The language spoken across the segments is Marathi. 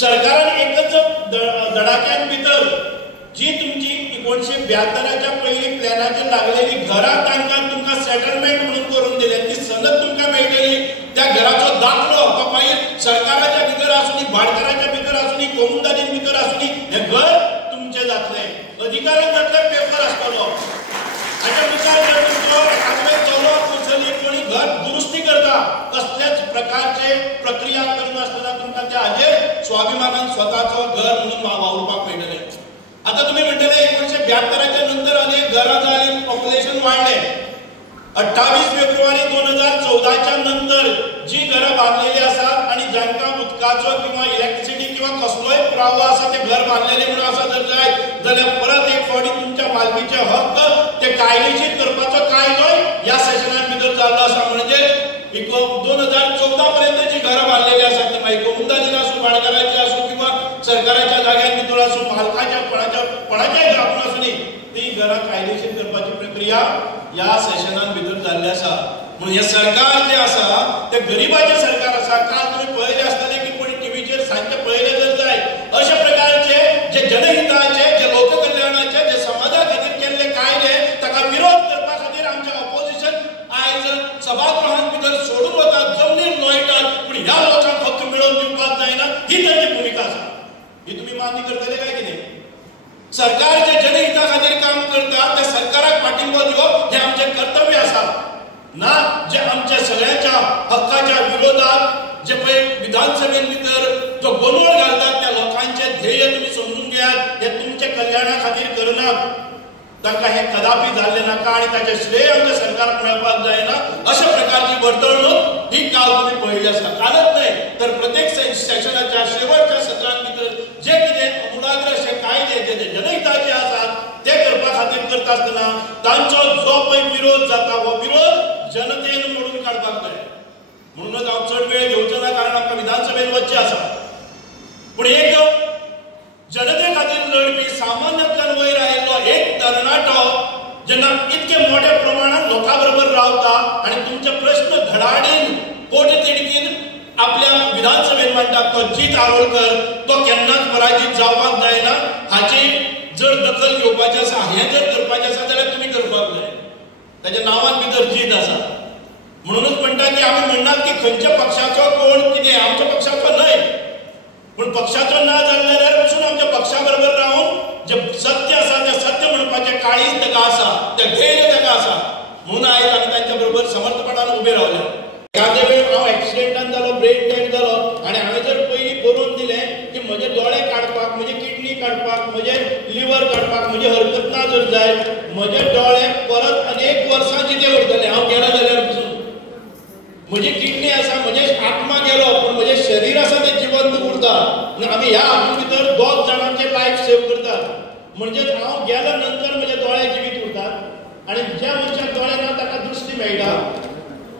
सरकारान एकच धडाक्यान भितर जी तुमची 1972च्या पहिली प्लॅनाचेर लागलेली घरां तांकां तुमकां सेटलमेंट म्हणून करून दिले, ती सनद तुमकां मेळटली, त्या घराचो दाखलो तो मागीर सरकाराच्या भितर आसूं भाटकाराच्या भितर आसूं कोमुदारी भितर आसूं हे घर तुमचें जातलें, अधिकारान जातले पेपर आसतलो। हाच्या मुखार जर तुमचो एखादो चलो चली कोणी घर दुरुस्ती करता कसल्याच प्रकारचे प्रक्रिया करनासतना तुमकां त्या हाजेर स्वाभिमानान स्वताचो घर म्हणून वावरपाक मेळटलें। आता तुम्ही म्हणटले 1972च्या नंतर अनेक घरां जाली, पॉप्युलेशन वाडलें। 28 फेब्रुवारी 2014च्या नंतर जी घरां बांधलेली आसात आणि जांकां उदकाचो किंवा इलेक्ट्रिसिटी किंवा कसलोय पुरावो आसा ते घर बांधलेले म्हणून आसा जर जाय जाल्यार परत एक फावटी तुमच्या मालकीचे हक्क ते कायदेशीर करपाचो कायदोय ह्या सेशनान भितर जाल्लो आसा। म्हणजे 2014 पर्यंत जी घरां बांधलेली आसात ती मागीर कोमुदारीन आसूं भाटकाराची आसूं किंवा सरकाराच्या जाग्यार भितर आसूं मालकाच्या कोणाच्याय घरांत आसूं ती घरां कायदेशीर करपाची प्रक्रिया ह्या सेशनान भितर जाल्ली आसा। म्हणून हे सरकार जे आसा ते गरिबाचे सरकार आसा। काल तुम्ही पळयले आसतले की कोणी टीव्हीचेर सांजचे पळयले जर जाय अशा प्रकारचे जे जनहिताचे जे लोककल्याणाचे जे समाजा खातीर केल्ले कायदे ताका विरोध करपा खातीर आमचे ऑपोजिशन आयज सभागृहांत भितर सोडून वतात, जमनीर लोळटात, पूण ह्या लोकांक हक्क मेळोवन दिवपाक जायना ही तांची भुमिका आसा। ही तुम्ही मान्य करतले काय कितें? सरकार जे जनहिता खातीर काम करता त्या सरकाराक पाठिंबो दिवप हे आमचे कर्तव्य आसा, ना जे आमच्या सगळ्यांच्या हक्काच्या विरोधात जे पळय विधानसभेन भितर जो गोंधळ घालतात त्या लोकांचे ध्येय तुम्ही समजून घेयात, हे तुमच्या कल्याणा खातीर करनात, तांकां हे कदापि जाल्ले नाका आणि ताचे श्रेय आमच्या सरकाराक मेळपाक जायना। अशा प्रकारची वर्तणूक ही काल तुम्ही पळयली आसा। कालच न्हय तर प्रत्येक सेशनाच्या शेवटच्या सत्रांत भितर जे कितें अमूलाग्र अशे कायदे जे जनहिताचे आसात ते करपा खातीर करता आसतना तांचो जो पळय विरोध जाता हो विरोध जनतेन मोडून काडपाक जाय। म्हणूनच हांव चड वेळ घेवचो ना कारण आमकां विधानसभेन वचचें आसा। पूण एक जनते खातीर लढपी सामान्यांतल्यान वयर आयिल्लो एक तरणाटो जेन्ना इतके मोठ्या प्रमाणात लोकां बरोबर रावता आणि तुमचे प्रश्न धडाडीन पोटतिडकीन आपल्या विधानसभेत मांडटा तो जीत आरोलकर तो केन्नाच पराजीत जावपाक जायना। हाची जर दखल घेवपाची आसा, हें जर करपाचें आसा जाल्यार तुमी करपाक जाय। ताच्या नांवान भितर जीत आसा। म्हणूनच म्हणटा की आमी म्हणनात की खंयच्या पक्षाचो कोण कितें आमच्या पक्षाचो न्हय, पूण पक्षाचो ना जाल्यार पसून आमच्या पक्षा बरोबर रावन जे सत्य आसा ते सत्य म्हणपाचें काळीज ताका आसा, तें धैर्य ताका आसा। म्हणून आयज आमी तांच्या बरोबर समर्थपणान उबे रावले। एखादे वेळ हांव एक्सिडेंटान जालो, ब्रेन डेड जालो आणि हांवें जर पयलीं बरोवन दिलें की म्हजे दोळे काडपाक, म्हजे किडनी काडपाक, म्हजे लिव्हर काडपाक, म्हजी हरकत ना जर जाय, म्हजे दोळे परत अनेक वर्सां जिते उरतले हांव गेलो जाल्यार पसून। म्हजी किडनी आसा, म्हजे आत्मा गेलो पूण म्हजें शरीर आसा तें जिवंत उरता। आमी ह्या हातूंत भितर 2 जाणांचे लायफ सेव करतात। म्हणजे हांव गेल्या नंतर म्हजे दोळे जिवीत उरतात आणि ज्या मनशाक दोळे ना ताका दृश्टी मेळटा।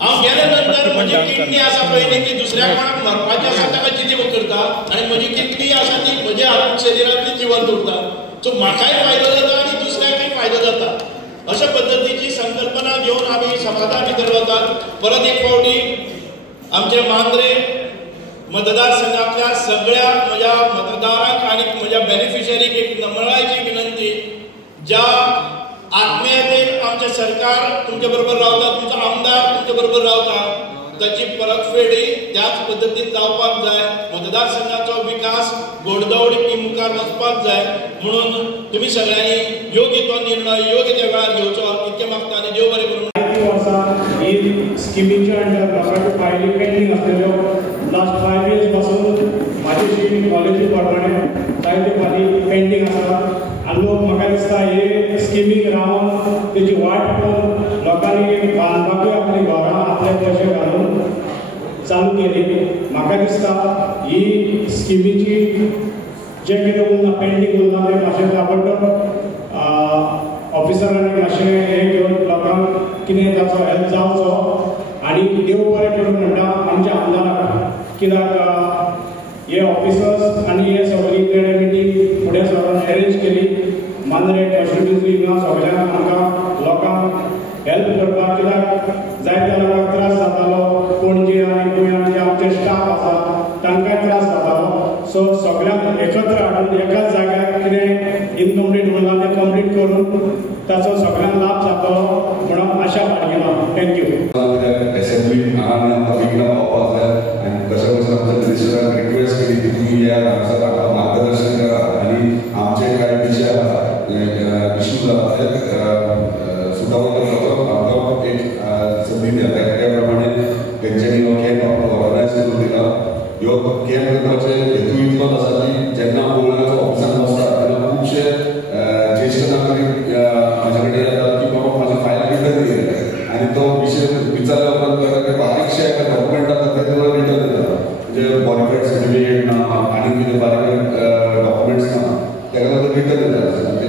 हांव गेल्या नंतर म्हजी किडनी आसा पळय ती दुसऱ्या कोणाक मरपाची आसा ताका जितीव करता आणि म्हजी किडनी आसा ती म्हज्या शरिरांतली जिवंत उरता। सो म्हाकाय फायदो जाता आणि दुसऱ्याकय फायदो जाता। अशा पद्धतीची संकल्पना घेऊन आम्ही सभागृहा भितर वतात। परत एक फावटी आमचे मांद्रे मतदारसंघातल्या सगळ्या म्हज्या मतदारांक आणि म्हज्या बेनिफिशरीक एक नम्रतायेची विनंती, ज्या आत्मीयतेन आमचे सरकार तुमचे बरोबर रावता, तुमचो आमदार तुमचे बरोबर रावता, ताची परतफेडी त्याच पद्धतीन जावपाक जाय। मतदारसंघाचो विकास घोडदौड मुखार वचपाक जाय। म्हणून तुम्ही सगळ्यांनी योग्य तो निर्णय योग्य त्या वेळार घेवचो इतके मागता आणि देव बरें करूं। ही स्किमीच्या अंडर लोकांची फायली पेंडिंग आसलेल्यो लास्ट 5 years पासून माझी जी कॉलेजी पडताणे जायत्यो फायली पेंडिंग आसा आनी लोक म्हाका दिसता हे स्किमीक रावन तेजी वाट पळोवन लोकांनी बांदपाकूय आपली घरां आपले पयशे घालून चालू केली। म्हाका दिसता ही स्किमीची जे कितें उरना पेंडिंग उरना ते मातशें ताबडतोब ऑफिसरांनी मातशें हें घेवन लोकांक कितें ताचो हेल्प जावचो आनी देव बरें करून म्हणटा आमच्या आमदाराक। कित्याक हे ऑफिसर्स आनी हे सगळी मिटींग फुडें सरून अरेंज केली मांद्रे कॉन्स्टिट्युन्सी हिंगा सगळ्यांक आमकां लोकांक हेल्प करपाक। कित्याक जायत्या लोकांक त्रास जातालो, पणजे आनी गोंयांत जे आमचे स्टाफ आसा तांकांय त्रास जातालो। सो सगळ्यांक एकत्र हाडून एकाच जाग्यार कितें इनकम्प्लीट उरलां तें कंप्लीट करून ताचो सगळ्यांक लाभ जातलो म्हणून आशा बाळगिना. थँक्यू. असेंब्लीन हांगा आमकां बेगिना पावपाक जाय आनी कशें कशें आमच्या मिनिस्टराक रिक्वेस्ट केली की तुमी येयात हांगासर आमकां मार्गदर्शन करात आनी आमचे कांय विशय आसा इश्यूज आसा ते सुटावो करपाचो आमकां एक संदी दिता. त्या प्रमाणे तेंच्यांनी हो कॅम्प ऑर्गनायज करून दिला. ह्यो कॅम्प करपाचे हेतू इतलोच आसा की जेन्ना गोंयच्या ऑफिसान वचता तेन्ना खुबशे ज्येश्ठ नागरीक म्हाजे कडेन येतात की बाबा म्हाजी फायल रिटर्न दिले आनी तो विशय विचारल्या उपरांत बारीकशे एका डॉक्युमेंट आसा ते तुका रिटर्न दिता म्हणजे बॉनिफाईड सर्टिफिकेट ना आनी कितें बारीक डॉक्युमेंट्स ना तेका लागून रिटर्न दिता.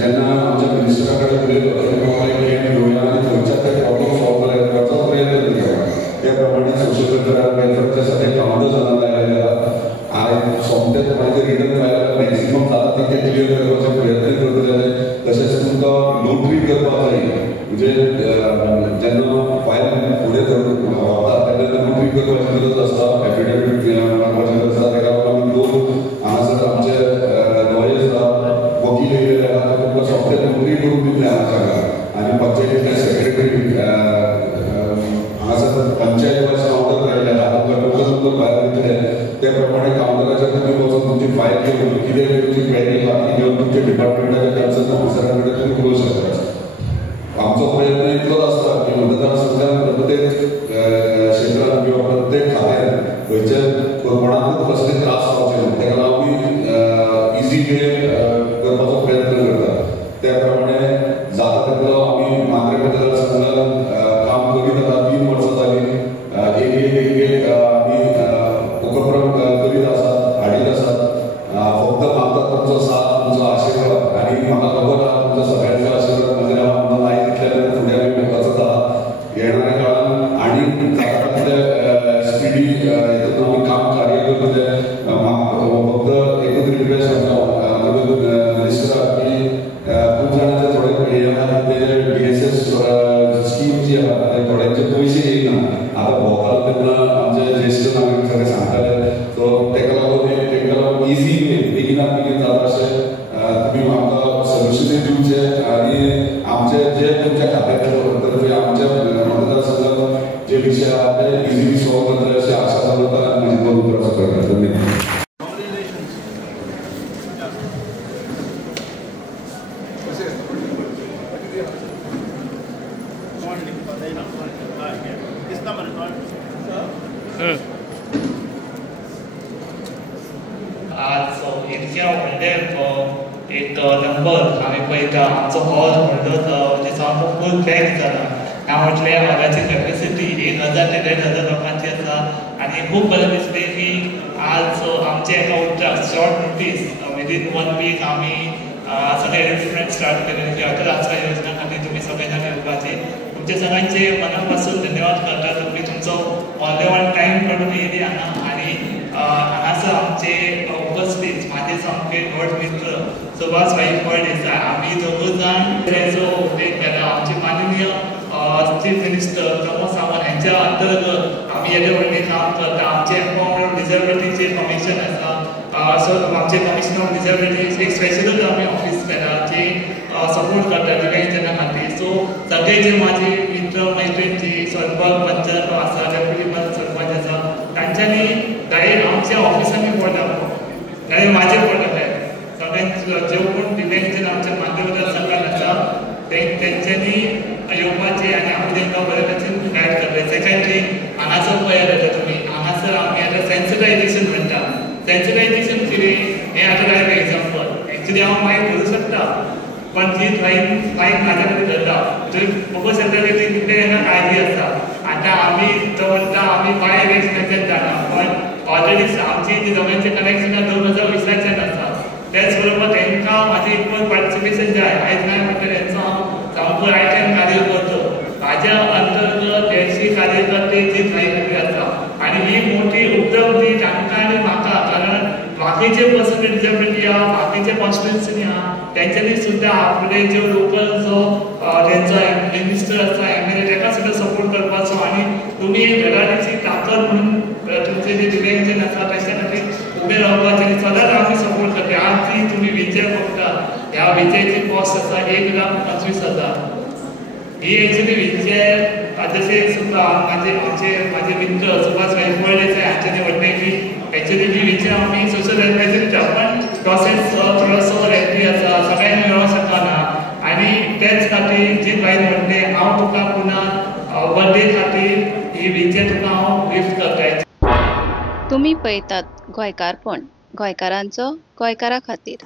जेन्ना आमच्या मिनिस्टरा कडेन उलयलो कॅम्प घेवया आनी थंयच्यान ते प्रॉब्लम सॉल्व करपाचो प्रयत्न केला. त्या प्रमाणे सोशल वेलफेअरचे आसा ते कामांचो जावन लायलेले आसा. हांवें सोमतेच म्हाजे रिटर्न फायल मॅक्सिमम जाता तितके क्लियर करपाचे प्रयत्न करतले. तशेंच तुमकां नोटरी करपाक जाय म्हणजे जेन्ना फायल फुडें वता तेन्ना नोटरी करपाची गरज आसता. एफिडेविट मारपाची गरज आसता. तेका लागून आमी दोन हांगासर आमचे लॉयर्स आसा वकील येयलेले आसा तुमकां सोमते नोटरी करून दितले हांगा आनी पंचायतीचे सेक्रेटरी हांगासर पंचायत वाज कावंटर केल्ले आसा तुमकां भायर दितले. त्या प्रमाणे कावंटराचेर तुमी वचून तुमची फायल घेवन कितें तुमची पेंडींग बाकी घेवन तुमच्या डिपार्टमेंटाच्या कन्सर्न ऑफिसरा कडेन तुमी करूंक शकता. आमचो प्रयत्न इतलोच आसता की मतदारसंघात प्रत्येक क्षेत्रांत किंवा प्रत्येक खात्यान खंयचे कोणाकूच कसले त्रास जावचे न्हू तेका लागून इजी वे करपाचो प्रयत्न करता. त्या प्रमाणे जाता तितलो आमी मांद्रे मतदारसंघात काम करीत आसा. 3 वर्सां जालीं एक आमी उपक्रम करीत आसात हाडीत आसात. फक्त मागता तुमचो साथ तुमचो आशिर्वाद आनी म्हाका खबर आसा तुमचो सगळ्यांचो आशिर्वाद म्हज्या आमकां लायक तितल्या फुडें आमी वचत आहात. येणाऱ्या काळान आनी जाता तितले स्पिडी हितून आमी काम कार्य करतले. फक्त एकूच रिक्वेस्ट आमच्या मिनिस्टराक की खूब जाणांचे थोडे हे आसा ते DSS स्कीम जी आसा ते थोड्यांचे पयशे येयना. आतां भोंवताले तेन्ना आमचे ज्येश्ठ नागरीक सगळे सांगताले सो तेका लागून इजी वे बेगिनात बेगीन जाता अशें तुमी म्हाका सोल्युशनूय दिवचें आनी आमचे जे तुमच्या खात्याच्या तर्फे आमच्या मतदारसंघात जे विशय आसा ते इजिली सॉल्व जातले अशी आशा दवरता आनी म्हाजी दोन उतरां करता. धन्यवाद. आज इतक्या व्हडले एक नंबर हांवें पळयता आमचो हॉल व्हडलो म्हणजे सामको फूल पॅक जाला. हांव म्हटलें हॉलाची कॅपेसिटी 1000 ते 1500 लोकांची आसा आनी खूब बरें दिसलें की आज आमचे एका उतराक शॉर्ट नोटीस विदीन 1 वीक आमी सगळे अरेंजमेंट स्टार्ट केले की अटल आस्था योजना खातीर तुमी सगळे जाण येवपाचे. तुमचे सगळ्यांचे मना पासून धन्यवाद करता. तुमी तुमचो मौल्यवान टायम काडून येयली हांगा आनी हांगासर आमचे उपस्थित माझे सामके व्हड मित्र सुभाष भाई फळदेसाय आमी दोगूय जाण जो उल्लेख केला आमचे माननीय चीफ मिनिस्टर प्रमोद सावंत हांच्या अंतर्गत आमी येदे व्हडले काम करता. आमचे एम्पावरमेंट डिसेबिलिटीचे कमिशन आसा सो आमचे कमिशन ऑफ डिसेबिलिटीज एक स्पेशलूच आमी ऑफिस केला जे सपोर्ट करता दिव्यांग खातीर. सो सगळे जे माझे मित्र मैत्रीण जी सरपंच पंचायत आसा डेप्युटी सरपंच आसा तांच्यांनी डायरेक्ट आमच्या ऑफिसांनी पडटा डायरेक्ट म्हाजे पडटले सगळ्यांक जे कोण दिव्यांग आमच्या मांद्रे मतदारसंघात आसा तेंच्यांनी येवपाचें आनी आमी तांकां बरे तरेन गायड करतले. सेकंडली हांगासर पळयत येता तुमी हांगासर आमी आतां सेन्सिटायजेशन म्हणटा. सेन्सिटायजेशन कितें हें आतां लायक एग्जाम्पल एक्चुली हांव मायक धरूं शकता पण जी मायक म्हाज्या कडेन धरता थंय फक्त सेक्रेटरी कितें तेका काळजी आसता. आतां आमी तो म्हणटा आमी बाय इलेक्शनाचेर जाणा पण ऑलरेडी आमची जी जमिनीचें कनेक्शन 2020च्यान आसा. त्याच बरोबर तांकां म्हाजें इक्वल पार्टिसिपेशन जाय. आयज काय म्हणटा तेंचो हांव सामको रायटान कार्य करतो. म्हाज्या अंतर्गत 150 कार्यकर्ते जी थंय खातीर आसा आनी ही मोठी उपलब्धी तांकां आनी म्हाका कारण बाकीचे पर्सन डिसेबिलिटी आहा बाकीचे कॉन्स्टिट्युन्सी आहा तेंच्यांनी सुद्दां आपले जो लोकल जो तेंचो मिनिस्टर आसा MLA ताका सुद्दां सपोर्ट करपाचो आनी तुमी धडाडीची ताकद म्हणून तुमचे जे दिव्यांग आसा ताच्या खातीर उबे रावपाचें आनी सदांच सपोर्ट करता. आज जी तुम्ही व्हीलचेअर बघता, ह्या व्हीलचेअरची कॉस्ट आसा 1,25,000. ही एक्चुअली व्हीलचेअर जसे माझे मित्र सुभाष गायकवाड हांचे निवडणे की एक्चुअली ही व्हीलचेअर आमी सोशल वेलफेअर दिता, पण प्रोसेस थोडोसो लेंथी आसा, सगळ्यांक मेळोंक शकना. आणि तेच खातीर जी बायल म्हणटे हांव तुका पुन्हा बर्थडे खातीर ही व्हीलचेअर तुका हांव गिफ्ट करता. तुम्ही पळयतात गोंयकारपण, गोंयकारांचो गोंयकारा खातीर.